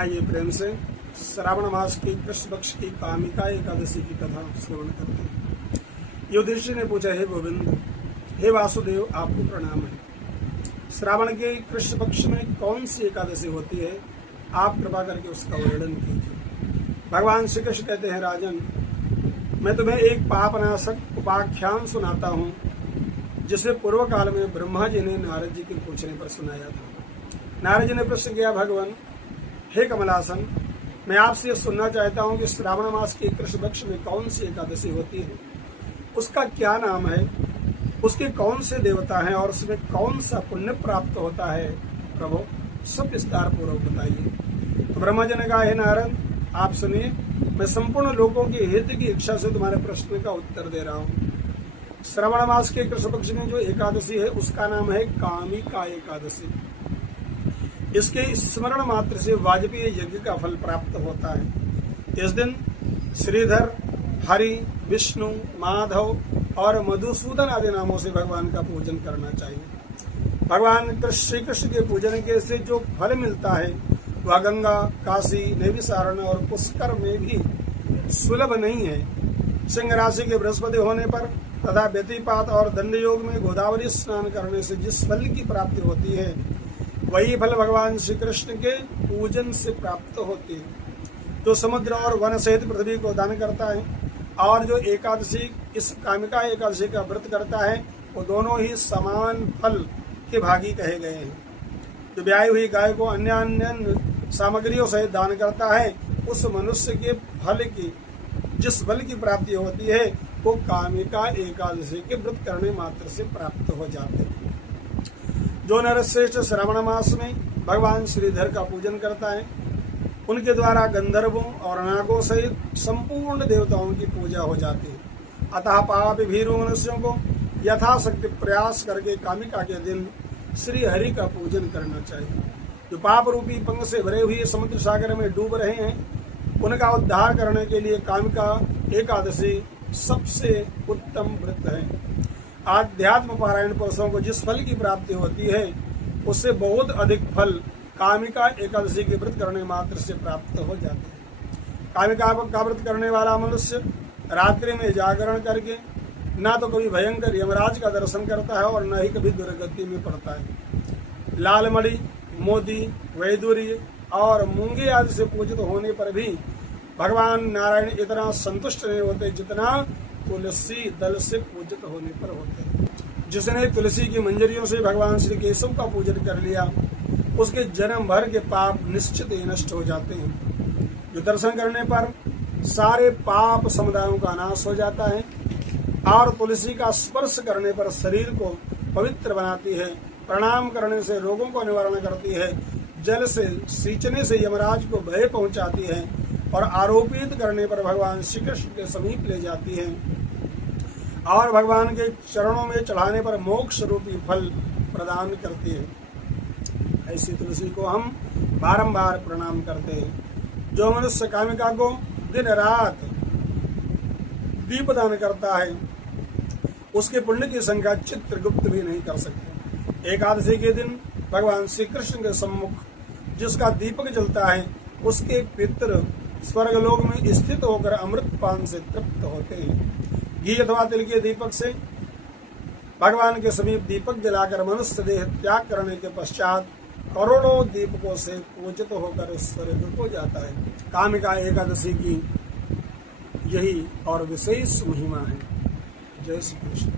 आइए प्रेम से श्रावण मास की कृष्ण पक्ष की कामिका एकादशी की कथा श्रवण करते हैं। युधिष्ठिर ने पूछा, हे गोविंद, हे वासुदेव, आपको प्रणाम है। श्रावण के कृष्ण पक्ष में कौन सी एकादशी होती है? आप कृपा करके उसका वर्णन कीजिए। भगवान श्री कृष्ण कहते हैं, राजन, मैं तुम्हें एक पापनाशक उपाख्यान सुनाता हूँ, जिसे पूर्व काल में ब्रह्मा जी ने नारद जी के पूछने पर सुनाया था। नारद जी ने प्रश्न किया, भगवान, हे कमलासन, मैं आपसे यह सुनना चाहता हूँ कि श्रावण मास के कृष्ण पक्ष में कौन सी एकादशी होती है, उसका क्या नाम है, उसके कौन से देवता हैं और उसमें कौन सा पुण्य प्राप्त होता है? प्रभु, सब विस्तार पूर्वक बताइए। तो ब्रह्मा जी ने कहा, हे नारद, आप सुनिए, मैं संपूर्ण लोगों के हित की इच्छा से तुम्हारे प्रश्न का उत्तर दे रहा हूँ। श्रावण मास के कृष्ण पक्ष में जो एकादशी है उसका नाम है कामिका एकादशी। इसके स्मरण मात्र से वाजपेयी यज्ञ का फल प्राप्त होता है। इस दिन श्रीधर, हरि, विष्णु, माधव और मधुसूदन आदि नामों से भगवान का पूजन करना चाहिए। भगवान श्री कृष्ण के पूजन के से जो फल मिलता है वह गंगा, काशी, नैमिषारण्य और पुष्कर में भी सुलभ नहीं है। सिंह राशि के बृहस्पति होने पर तथा व्यतिपात और दंड योग में गोदावरी स्नान करने से जिस फल की प्राप्ति होती है, वही फल भगवान श्री कृष्ण के पूजन से प्राप्त होती है। जो समुद्र और वन सहित पृथ्वी को दान करता है और जो एकादशी, इस कामिका एकादशी का व्रत करता है, वो दोनों ही समान फल के भागी कहे गए हैं। जो ब्याई हुई गाय को अन्य अन्य सामग्रियों सहित दान करता है, उस मनुष्य के फल की, जिस फल की प्राप्ति होती है, वो कामिका एकादशी के व्रत करने मात्र से प्राप्त हो जाते हैं। जो नरश्रेष्ठ श्रावण मास में भगवान श्रीधर का पूजन करता है, उनके द्वारा गंधर्वों और नागों सहित संपूर्ण देवताओं की पूजा हो जाती है। अतः पाप भीरू मनुष्यों को यथाशक्ति प्रयास करके कामिका के दिन श्री हरि का पूजन करना चाहिए। जो पाप रूपी पंख से भरे हुए समुद्र सागर में डूब रहे हैं, उनका उद्धार करने के लिए कामिका एकादशी सबसे उत्तम व्रत है। आध्यात्म पारायण पुरुषों को जिस फल की प्राप्ति होती है, उससे बहुत अधिक फल कामिका एकादशी के व्रत करने मात्र से प्राप्त हो जाते हैं। कामिका का व्रत करने वाला मनुष्य रात्रि में जागरण करके न तो कभी भयंकर यमराज का दर्शन करता है और न ही कभी दुर्गति में पड़ता है। लालमणि, मोदी, वैदुर्य और मूंगे आदि से पूजित होने पर भी भगवान नारायण इतना संतुष्ट नहीं होते जितना तुलसी दल से पूजित होने पर होते हैं। जिसने तुलसी की मंजरियों से भगवान श्री केशव का पूजन कर लिया, उसके जन्म भर के पाप निश्चित ही नष्ट हो जाते हैं। जो दर्शन करने पर सारे पाप समुदायों का नाश हो जाता है और तुलसी का स्पर्श करने पर शरीर को पवित्र बनाती है, प्रणाम करने से रोगों को निवारण करती है, जल से सींचने से यमराज को भय पहुंचाती है और आरोपित करने पर भगवान श्री कृष्ण के समीप ले जाती है और भगवान के चरणों में चढ़ाने पर मोक्ष रूपी फल प्रदान करती है। ऐसी तुलसी को हम बारंबार प्रणाम करते हैं। जो मनुष्य कामिका को दिन रात दीपदान करता है, उसके पुण्य की संख्या चित्रगुप्त भी नहीं कर सकते। एकादशी के दिन भगवान श्री कृष्ण के सम्मुख जिसका दीपक जलता है, उसके पितृ स्वर्गलोक में स्थित होकर अमृत पान से तृप्त होते हैं। घी अथवा तिल के दीपक से भगवान के समीप दीपक जलाकर मनुष्य देह त्याग करने के पश्चात करोड़ों दीपकों से पूजित होकर स्वर्ग को जाता है। कामिका एकादशी की यही और विशेष महिमा है। जय श्री कृष्ण।